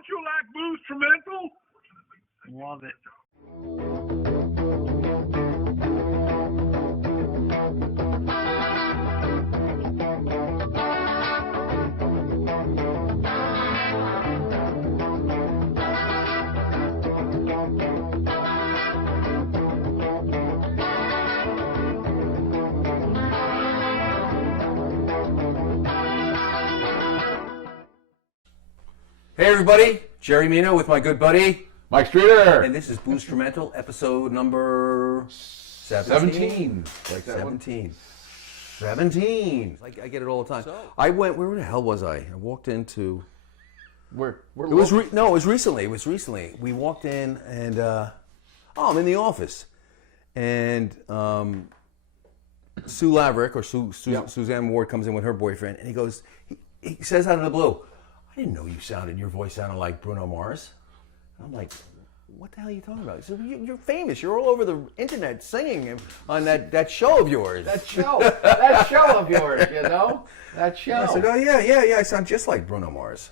Don't you like Boozetrumental? Love it. Hey everybody, Jerry Mina with my good buddy Mike Streeter. and this is Boozetrumental episode number 17. Like that 17. 17. Like I get it all the time. I went. Where the hell was I? I walked into. We're It was no. It was recently. It was recently. We walked in and I'm in the office, and Sue Laverick or Suzanne Ward comes in with her boyfriend, and he goes. He says out of the blue, "I didn't know your voice sounded like Bruno Mars." And I'm like, "What the hell are you talking about?" He said, "You're famous. You're all over the internet singing on that show of yours." that show of yours, you know? That show. I said, "Oh yeah. I sound just like Bruno Mars."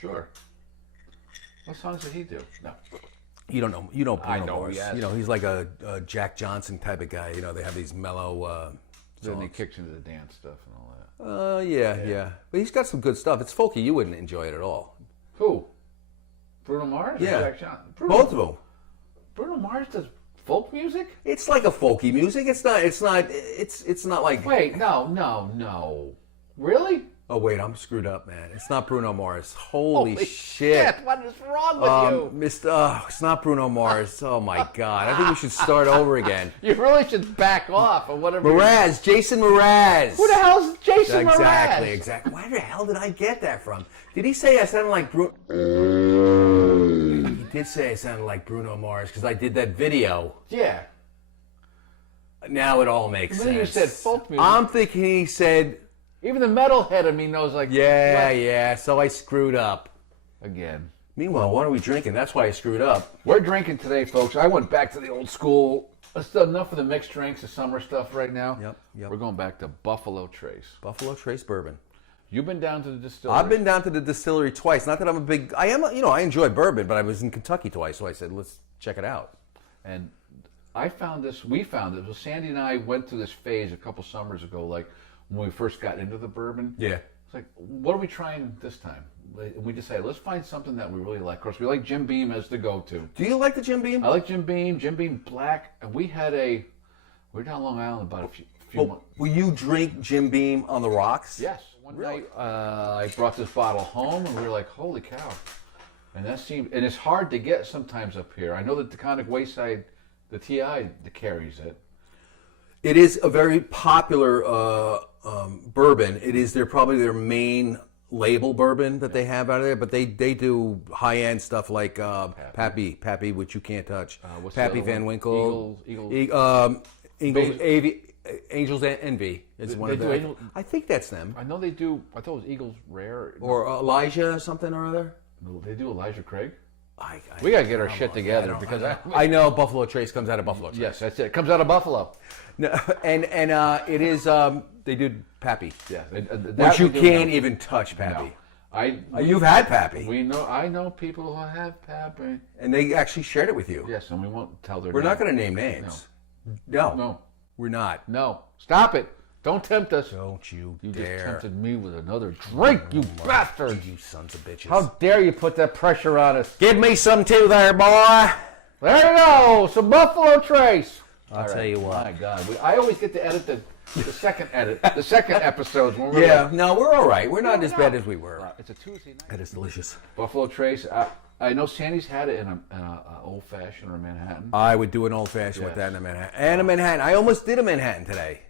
Sure. What songs did he do? No. You don't know. You know Bruno I know, Mars. yes. You know he's like a Jack Johnson type of guy. You know they have these mellow. Then he songs. kicks into the dance stuff and all that. Yeah. But he's got some good stuff. It's folky. You wouldn't enjoy it at all. Who? Bruno Mars? Or Yeah. Jack Johnson? Both of them. Bruno Mars does folk music? It's like a folky music. It's not like. Wait, no. Really? Oh wait, I'm screwed up, man. It's not Bruno Mars. Holy shit. What is wrong with you? It's not Bruno Mars. Oh my God. I think we should start over again. You really should back off or whatever. Jason Mraz. Who the hell's Jason Mraz? Exactly. Where the hell did I get that from? Did he say I sounded like Bruno? He did say I sounded like Bruno Mars because I did that video. Yeah. Now it all makes Then sense. you said folk music. I'm thinking he said, Even the metalhead of me knows like, yeah, so I screwed up. Again. Meanwhile, what are we drinking? That's why I screwed up. We're drinking today, folks. I went back to the old school. Let's do enough of the mixed drinks, the summer stuff right now. Yep. We're going back to Buffalo Trace. Buffalo Trace Bourbon. You've been down to the distillery. I've been down to the distillery twice. Not that I'm a big, I enjoy bourbon, but I was in Kentucky twice, so I said, let's check it out. And we found it. Well, Sandy and I went through this phase a couple summers ago, like when we first got into the bourbon. Yeah. It's like, what are we trying this time? And we decided, let's find something that we really like. Of course, we like Jim Beam as the go-to. Do you like the Jim Beam? I like Jim Beam Black. And we're down Long Island about a few months. Will you drink Jim Beam on the rocks? Yes. One night, I brought this bottle home, and we were like, "Holy cow!" And and it's hard to get sometimes up here. I know that the Taconic Wayside, the TI carries it. It is a very popular bourbon. It is probably their main label bourbon that they have out of there, but they do high end stuff like Pappy, which you can't touch. Pappy Van Winkle, Angels Envy is one of them. I think that's them. I know they do. I thought it was Eagles Rare Or Elijah something or other. No, they do Elijah Craig. We gotta get our shit together because I know Buffalo Trace comes out of Buffalo Trace. Yes, that's it. It comes out of Buffalo. No, and it is they do Pappy. Yeah, Which you can't even touch Pappy. No. You've had Pappy. I know people who have Pappy. And they actually shared it with you. Yes, and we won't tell their We're name. not going to name names. No. We're not. No. Stop it. Don't tempt us. Don't you You dare. just tempted me with another drink, you bastard. You sons of bitches. How dare you put that pressure on us? Give me some too there, boy. There you go. Some Buffalo Trace. I'll tell you what. My God. I always get to edit the second the second episodes. When we're Yeah, no, we're all right. We're not as bad as we were. It's a Tuesday night. That is delicious. Buffalo Trace. I know Sandy's had it in an old-fashioned or a Manhattan. I would do an old-fashioned with Yes. that in a Manhattan. And a Manhattan. I almost did a Manhattan today.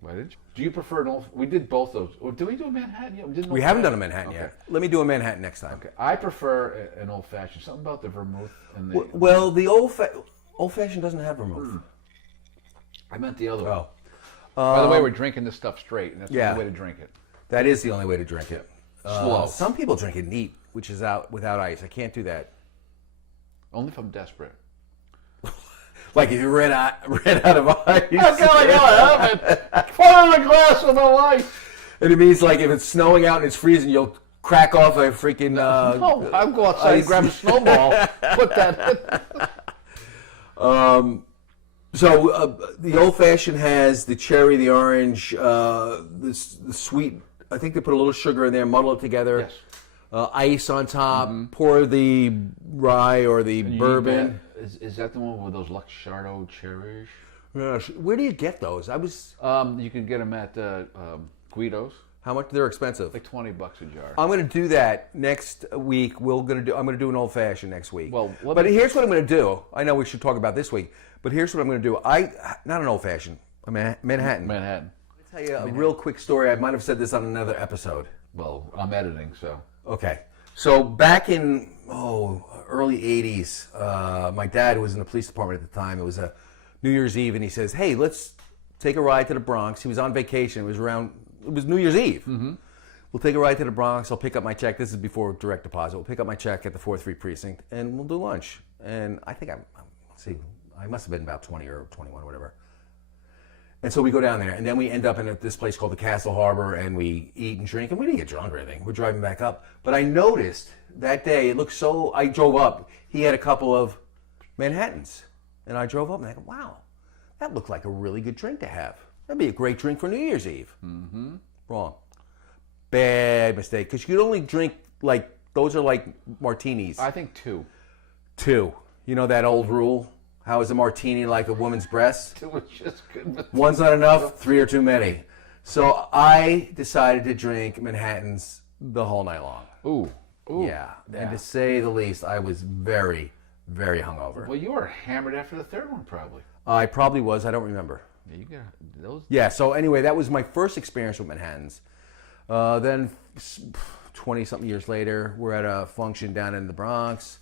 Why did you? Do you prefer an old? We did both those. Or did we do a Manhattan yet? We haven't done a Manhattan yet. Let me do a Manhattan next time. Okay. I prefer an old-fashioned. Something about the vermouth and the. Well, the old-fashioned doesn't have vermouth. I meant the other one. Oh. By the way, we're drinking this stuff straight, and that's the yeah. only way to drink it. That is the only way to drink it. Slow. Some people drink it neat, which is out without ice. I can't do that. Only if I'm desperate. Like if you ran out of ice. That's how I have it. Pour in a glass of no ice. And it means like if it's snowing out and it's freezing, you'll crack off a freaking. No, I'll go outside and grab a snowball, put that in. The old fashioned has the cherry, the orange, the sweet. I think they put a little sugar in there, muddle it together. Yes. Ice on top. Pour the rye or the bourbon. Is that the one with those Luxardo cherries? Yes. Where do you get those? You can get them at Guido's. How much? They're expensive. Like $20 a jar. I'm going to do that next week. I'm going to do an old fashioned next week. Well, but here's what I'm going to do. I know we should talk about this week, but here's what I'm going to do. Not an old fashioned. I mean Manhattan. Manhattan. I'll tell you a real quick story. I might have said this on another episode. Well, I'm editing, so. Okay. So back in early '80s, my dad was in the police department at the time. It was a New Year's Eve, and he says, "Hey, let's take a ride to the Bronx." He was on vacation. It was New Year's Eve. Mm-hmm. We'll take a ride to the Bronx. I'll pick up my check. This is before direct deposit. We'll pick up my check at the 4th Street Precinct, and we'll do lunch. And I think I must have been about 20 or 21 or whatever. And so we go down there, and then we end up in this place called the Castle Harbor, and we eat and drink, and we didn't get drunk or anything. We're driving back up. But I noticed that day, I drove up, he had a couple of Manhattans. And I drove up, and I go, wow, that looked like a really good drink to have. That'd be a great drink for New Year's Eve. Mm-hmm. Wrong. Bad mistake, because you could only drink, those are like martinis. I think 2. 2. You know that old rule? How is a martini like a woman's breast? 2 was just good. One's not enough, 3 are too many. So I decided to drink Manhattans the whole night long. Ooh. Yeah. And to say the least, I was very, very hungover. Well, you were hammered after the third one, probably. I probably was. I don't remember. Yeah, you got those. Yeah. So anyway, that was my first experience with Manhattans. Then 20-something years later, we're at a function down in the Bronx,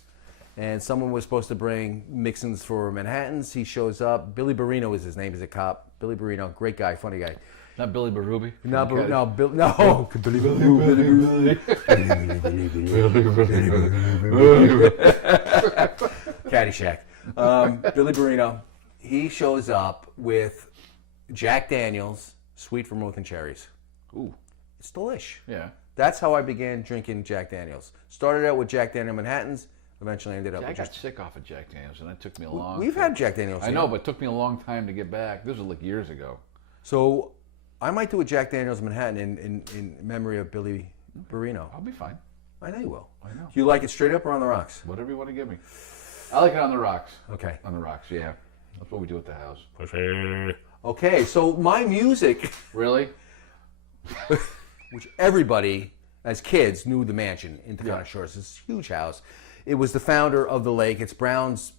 and someone was supposed to bring mix-ins for Manhattans. He shows up. Billy Bruno is his name. He's a cop. Billy Bruno, great guy, funny guy. Not Billy Barubi. No. Billy Caddyshack. Billy Bruno. He shows up with Jack Daniels, sweet vermouth and cherries. Ooh, it's delish. Yeah. That's how I began drinking Jack Daniels. Started out with Jack Daniel Manhattans. Eventually ended up. I got sick off of Jack Daniels, and it took me a long. We've had Jack Daniels. I know, but it took me a long time to get back. This was like years ago. So I might do a Jack Daniels Manhattan in memory of Billy Barino. I'll be fine. I know you will. I know. Do you like it straight up or on the rocks? Whatever you want to give me. I like it on the rocks. Okay. On the rocks, yeah. That's what we do at the house. Okay, so my music, Really? which everybody as kids knew the mansion in Taconic Shores, this huge house. It was the founder of the lake. It's Brown's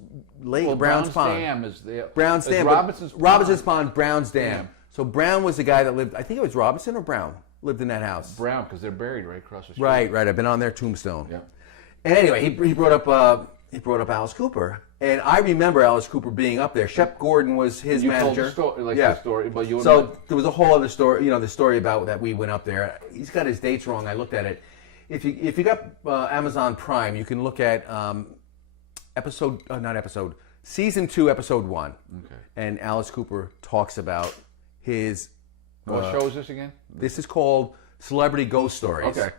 Lake, Well, Brown's Pond. Dam is the Brown's is Dam. Robinson's Pond, Brown's Dam. Dam. So Brown was the guy that lived, I think it was Robinson or Brown, lived in that house. Brown, because they're buried right across the street. Right. I've been on their tombstone. Yeah. And anyway, he brought up Alice Cooper, and I remember Alice Cooper being up there. Shep Gordon was his manager. Told the story, but you. So there was a whole other story, the story about that we went up there. He's got his dates wrong. I looked at it. If you got Amazon Prime, you can look at season 2, episode 1. Okay. And Alice Cooper talks about his. What show is this again? This is called Celebrity Ghost Stories. Okay.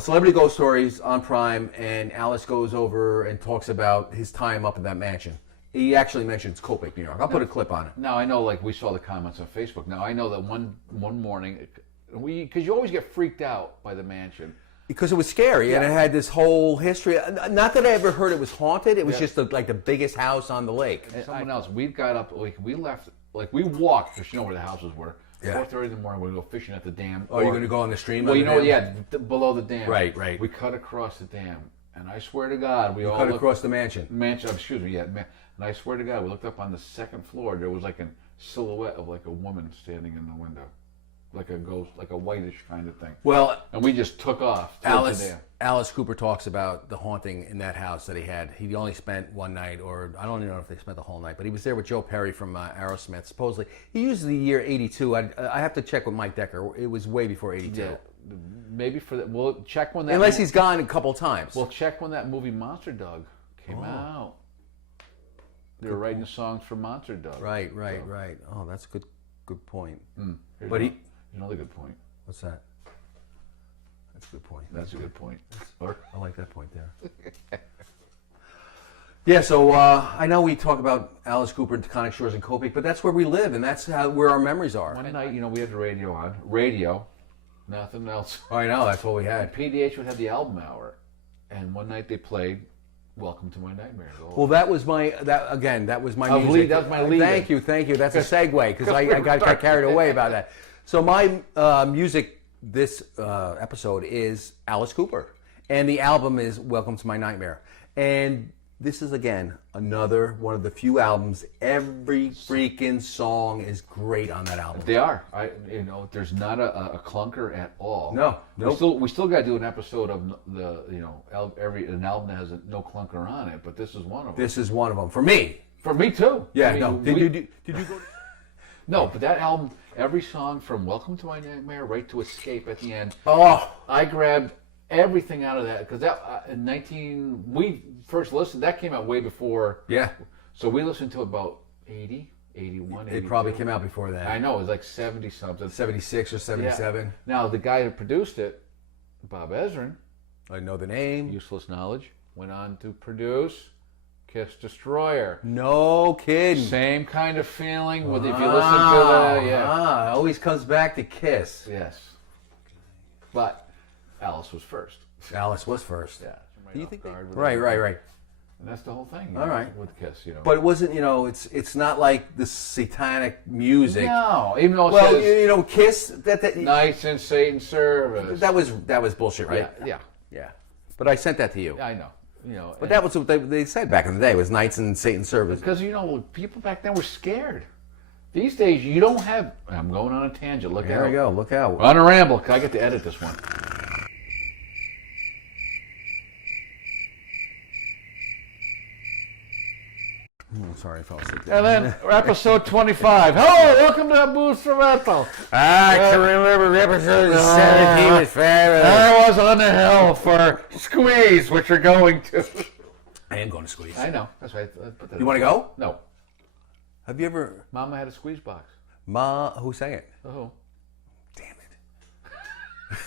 Celebrity Ghost Stories on Prime, and Alice goes over and talks about his time up in that mansion. He actually mentions Copic, New York. I'll put a clip on it. Now I know, we saw the comments on Facebook. Now I know that one morning, because you always get freaked out by the mansion. Because it was scary, and it had this whole history. Not that I ever heard it was haunted. It was just like the biggest house on the lake. And someone else, we got up, we left, we walked, because you know where the houses were. Yeah. 4:30 in the morning, we'd go fishing at the dam. Oh, you're going to go on the stream? Well, below the dam. Right. We cut across the dam, and I swear to God, we all cut looked, across the mansion. Excuse me, and I swear to God, we looked up on the second floor. There was like a silhouette of like a woman standing in the window, like a ghost, like a whitish kind of thing. Well, and we just took off. towards the dam. Alice Cooper talks about the haunting in that house that he had. He only spent one night, or I don't even know if they spent the whole night, but he was there with Joe Perry from Aerosmith, supposedly. He used the year 82. I have to check with Mike Decker. It was way before 82. Yeah, maybe for that. We'll check when that. Unless he's gone a couple times. We'll check when that movie Monster Dog came out. They were writing songs for Monster Dog. Right. Oh, that's a good point. Here's But here's another good point. What's that? That's a good point. That's a good point. I like that point there. Yeah, so I know we talk about Alice Cooper and Taconic Shores and Copic, but that's where we live, and that's where our memories are. One night, we had the radio on. Radio, nothing else. I know, that's what we And had. PDH would have the album hour, and one night they played "Welcome to My Nightmare." Well, that was my music. That was my lead. Thank you. That's a segue, because I got carried away about that. So my music this episode is Alice Cooper, and the album is "Welcome to My Nightmare," and this is, again, another one of the few albums. Every freaking song is great on that album. They are. There's not a clunker at all. No. We still got to do an episode of an album that has no clunker on it. But this is one of them. This is one of them for me. For me too. Yeah. Did you go? No, but that album, every song from "Welcome to My Nightmare" right to "Escape" at the end. Oh, I grabbed everything out of that because we first listened. That came out way before. yeah. So we listened to about 80, 81, 82. It probably came out before that. I know, it was like 70 something. 76 or 77. Yeah. Now, the guy who produced it, Bob Ezrin, I know the name. Useless Knowledge, went on to produce Kiss Destroyer. No kidding. Same kind of feeling with if you listen to the it always comes back to Kiss. Yes. But Alice was first. Alice was first. Yeah. Do you think Right. right. And that's the whole thing. All right. With Kiss, But it wasn't, it's not like the satanic music. No, even though it says Kiss, that Knights in Satan's Service. that was bullshit, right? Yeah. But I sent that to you. I know. But that was what they said back in the day, was Knights in Satan's Service. Because, people back then were scared. These days, you don't have... I'm going on a tangent. Look out. There we go. Look out. We're on a ramble. I get to edit this one. Sorry, I fell asleep. And then episode 25. Hello, welcome to Boozetrumental. I can remember episode 17 was fabulous. I was on the hill for Squeeze, which you're going to. I am going to Squeeze. I know. That's right. You want to go? No. Have you ever... Mama had a squeeze box. Who sang it? Oh. Damn it.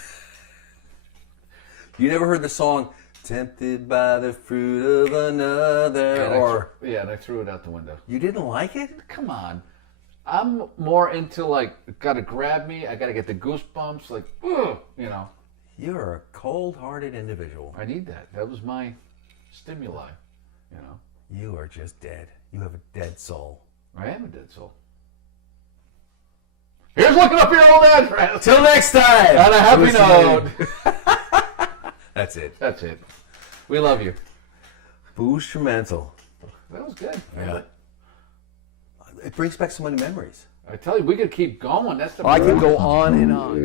You never heard the song Tempted by the Fruit of Another? And I threw it out the window. You didn't like it? Come on. I'm more into gotta grab me. I gotta get the goosebumps. You're a cold-hearted individual. I need that. That was my stimuli. You are just dead. You have a dead soul. I am a dead soul. Here's looking up your old address. Till next time. On a happy note. That's it. That's it. We love you. Boozetrumental. That was good. Yeah. It brings back so many memories. I tell you, we could keep going. That's the I can go on and on.